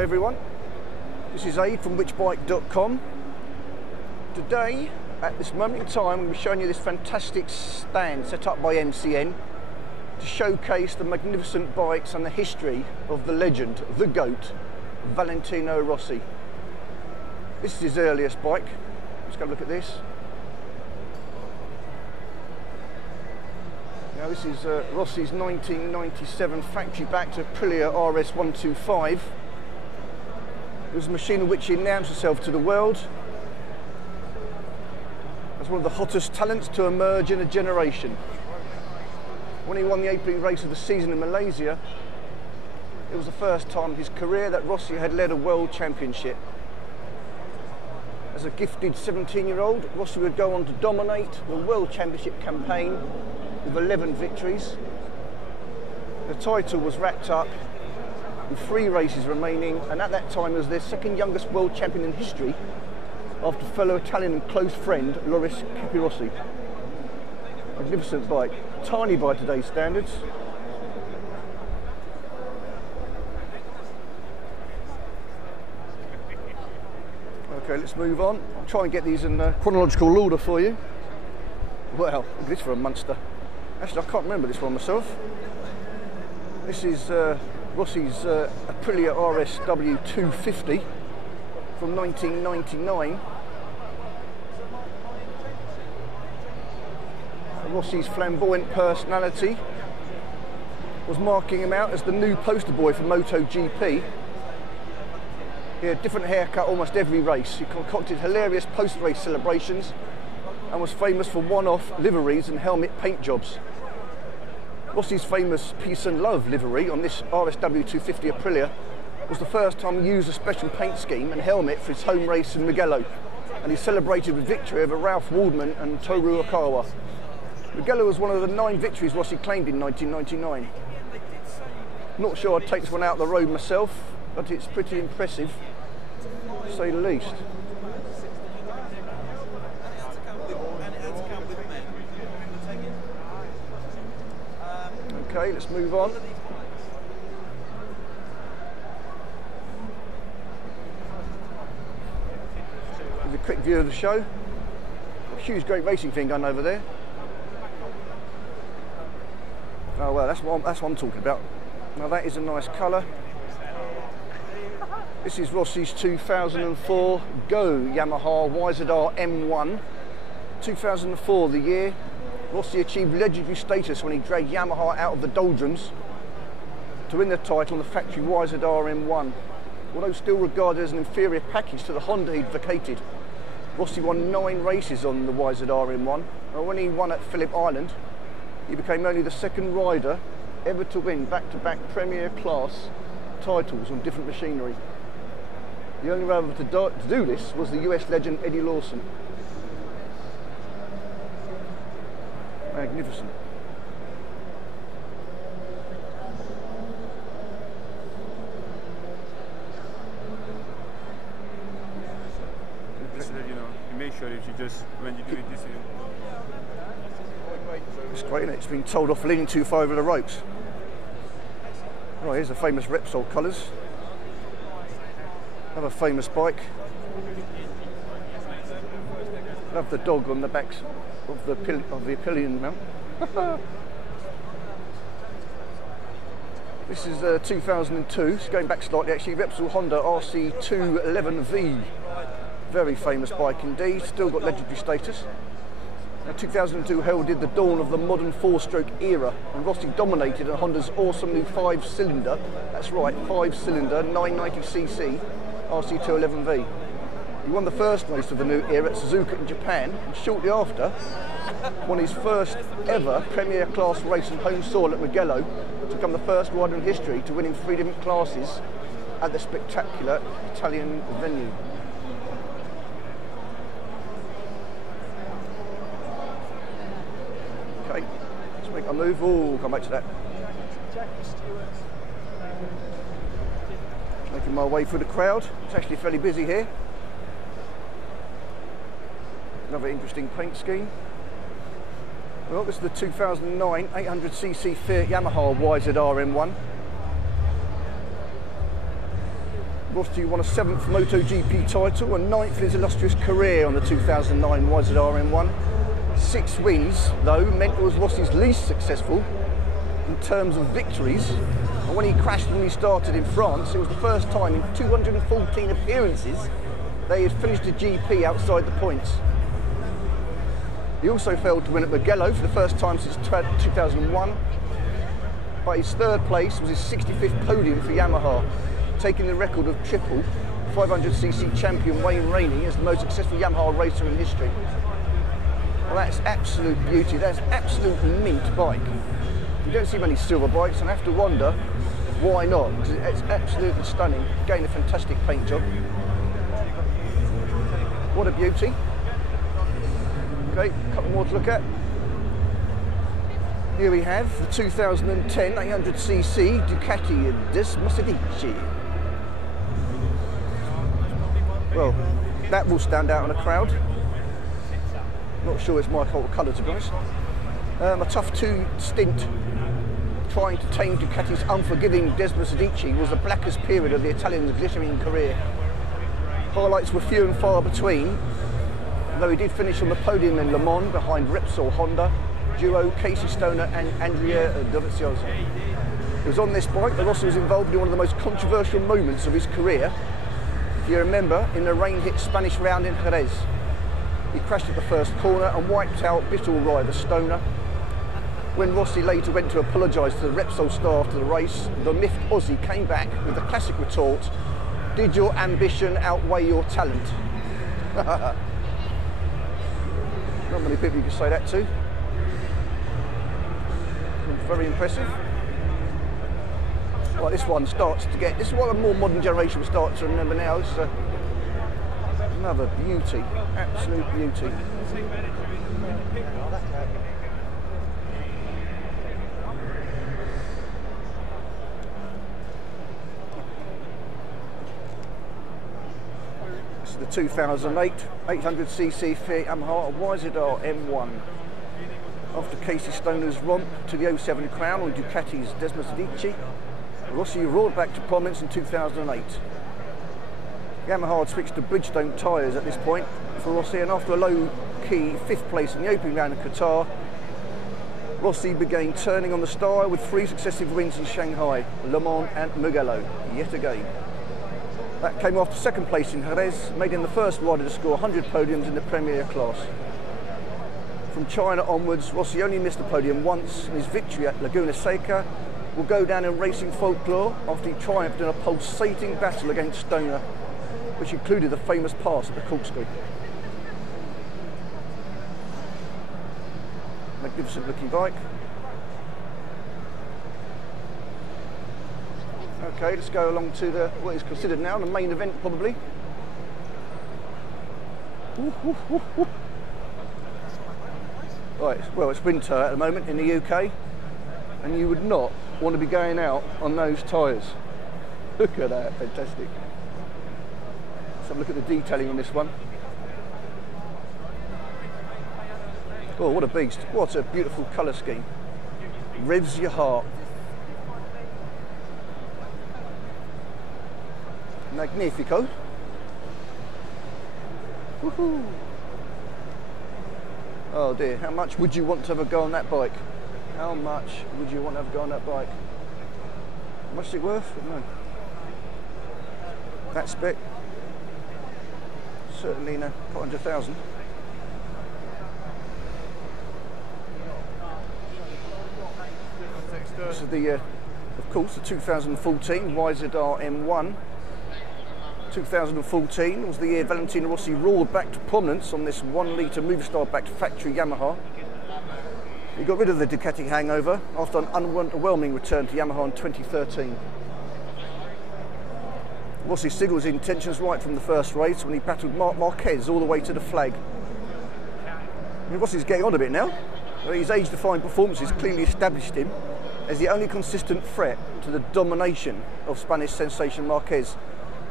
Hi everyone, this is Aid from whichbike.com. Today, at this moment in time, I'm going to be showing you this fantastic stand set up by MCN to showcase the magnificent bikes and the history of the legend, the GOAT, Valentino Rossi. This is his earliest bike. Let's go look at this. Now this is Rossi's 1997 factory-backed Aprilia RS125. It was a machine in which he announced himself to the world as one of the hottest talents to emerge in a generation. When he won the opening race of the season in Malaysia, it was the first time in his career that Rossi had led a world championship. As a gifted 17-year-old, Rossi would go on to dominate the world championship campaign with 11 victories. The title was wrapped up with 3 races remaining, and at that time he was their second youngest world champion in history after fellow Italian and close friend Loris Capirossi. Magnificent bike, tiny by today's standards. Okay, let's move on. I'll try and get these in chronological order for you. Well, look at this for a monster. Actually, I can't remember this one myself. This is Rossi's Aprilia RSW250 from 1999. Rossi's flamboyant personality was marking him out as the new poster boy for MotoGP. He had a different haircut almost every race. He concocted hilarious post-race celebrations and was famous for one-off liveries and helmet paint jobs. Rossi's famous Peace and Love livery on this RSW250 Aprilia was the first time he used a special paint scheme and helmet for his home race in Mugello, and he celebrated with victory over Ralph Waldman and Toru Okawa. Mugello was one of the 9 victories Rossi claimed in 1999. Not sure I'd take this one out the road myself, but it's pretty impressive, to say the least. Okay, let's move on. Give you a quick view of the show. A huge, great racing thing going over there. Oh well, that's what I'm talking about. Now that is a nice colour. This is Rossi's 2004 Go Yamaha YZR-M1. 2004 the year. Rossi achieved legendary status when he dragged Yamaha out of the doldrums to win the title on the factory YZR-M1. Although still regarded as an inferior package to the Honda he'd vacated, Rossi won 9 races on the YZR-M1, and when he won at Phillip Island, he became only the second rider ever to win back-to-back Premier Class titles on different machinery. The only rider to do this was the US legend Eddie Lawson. Magnificent. Just let you know, you make sure if you just, when you do it this way. It's great, isn't it? It's been told off leaning too far over the ropes. Oh, here's the famous Repsol colours. Another famous bike. Love the dog on the backs of the pillion mount. This is 2002, it's going back slightly actually, Repsol Honda RC211V. Very famous bike indeed, still got legendary status. Now 2002 heralded the dawn of the modern 4-stroke era, and Rossi dominated on Honda's awesome new 5-cylinder, that's right, 5-cylinder 990cc RC211V. He won the first race of the new era at Suzuka in Japan, and shortly after won his first ever Premier Class race on home soil at Mugello to become the first rider in history to win in 3 different classes at the spectacular Italian venue. Okay, let's make a move. Oh, come back to that. Making my way through the crowd. It's actually fairly busy here. Another interesting paint scheme. Well, this is the 2009 800cc Fiat Yamaha YZR-M1. Rossi won a 7th MotoGP title and 9th in his illustrious career on the 2009 YZR-M1. 6 wins, though, meant it was Rossi's least successful in terms of victories. And when he crashed when he started in France, it was the first time in 214 appearances they had finished a GP outside the points. He also failed to win at Mugello for the first time since 2001. But his 3rd place was his 65th podium for Yamaha, taking the record of triple 500cc champion Wayne Rainey as the most successful Yamaha racer in history. Well, that's absolute beauty. That's absolute mint bike. You don't see many silver bikes, and I have to wonder why not, because it's absolutely stunning. Again, a fantastic paint job. What a beauty. Okay, a couple more to look at. Here we have the 2010 800cc Ducati Desmosedici. Well, that will stand out in a crowd. Not sure it's my colour, to be honest. A tough 2 stint trying to tame Ducati's unforgiving Desmosedici was the blackest period of the Italian's glittering career. Highlights were few and far between, though he did finish on the podium in Le Mans behind Repsol Honda, duo Casey Stoner and Andrea Dovizioso. It was on this bike that Rossi was involved in one of the most controversial moments of his career. If you remember, in the rain-hit Spanish round in Jerez. He crashed at the first corner and wiped out Bittle rider Stoner. When Rossi later went to apologise to the Repsol star after the race, the miffed Aussie came back with the classic retort, "Did your ambition outweigh your talent?" Not many people you can say that to. Very impressive. Well, this one starts to get, this is what a more modern generation will start to remember now. It's another beauty, absolute beauty. This is the 2008 800cc Fiat Yamaha YZR-M1. After Casey Stoner's romp to the 07 crown on Ducati's Desmosedici, Rossi roared back to prominence in 2008. Yamaha had switched to Bridgestone tyres at this point for Rossi, and after a low-key 5th place in the opening round in Qatar, Rossi began turning on the star with 3 successive wins in Shanghai, Le Mans and Mugello, yet again. That came after 2nd place in Jerez, made him the first rider to score 100 podiums in the Premier class. From China onwards, Rossi only missed the podium once, and his victory at Laguna Seca will go down in racing folklore after he triumphed in a pulsating battle against Stoner, which included the famous pass at the corkscrew. Magnificent looking bike. Okay, let's go along to the what is considered now the main event, probably. Ooh, ooh, ooh, ooh. Right, well, it's winter at the moment in the UK, and you would not want to be going out on those tyres. Look at that, fantastic. Let's have a look at the detailing on this one. Oh, what a beast. What a beautiful colour scheme. Revs your heart. Magnifico. Woohoo. Oh dear, how much would you want to have a go on that bike? How much would you want to have a go on that bike? How much is it worth? I don't know. That spec, certainly no, 400,000. This is the, of course, the 2014 YZR-M1. 2014 was the year Valentino Rossi roared back to prominence on this 1-litre Movistar-backed factory Yamaha. He got rid of the Ducati hangover after an underwhelming return to Yamaha in 2013. Rossi signalled his intentions right from the first race when he battled Marc Marquez all the way to the flag. I mean, Rossi's getting on a bit now. His age-defying performances clearly established him as the only consistent threat to the domination of Spanish sensation Marquez.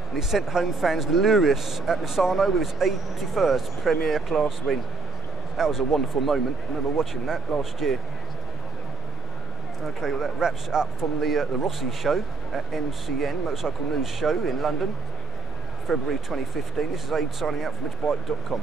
And he sent home fans delirious at Misano with his 81st Premier class win. That was a wonderful moment. I remember watching that last year. Okay, well that wraps it up from the Rossi show at MCN, Motorcycle News Show in London, February 2015. This is Aid signing out from MidgeBike.com.